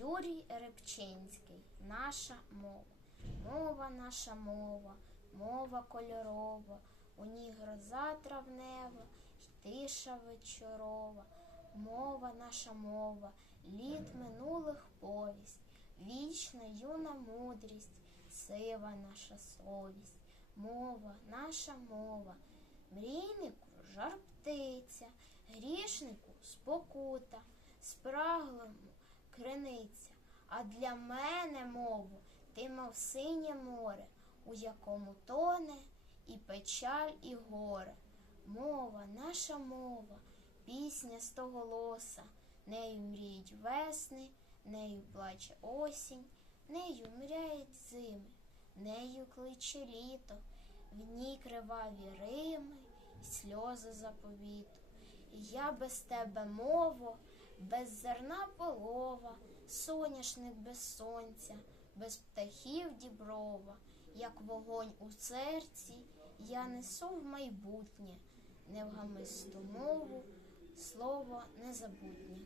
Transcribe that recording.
Юрій Рибчинський, наша мова. Мова наша мова, мова кольорова, у ній гроза травнева, тиша вечорова. Мова наша мова, літ минулих повість, вічна юна мудрість, сива наша совість. Мова, наша мова, мрійнику жар птиця, грішнику спокута, спраглому криниця. А для мене мову ти мов синє море, у якому тоне і печаль, і горе. Мова, наша мова, пісня стоголоса, нею мріють весни, нею плаче осінь, нею мряють зими, нею кличе літо, в ній криваві рими й сльози заповіту. І я без тебе мово, без зерна полова, соняшник без сонця, без птахів діброва, як вогонь у серці, я несу в майбутнє, невгамисту мову, слово незабутнє.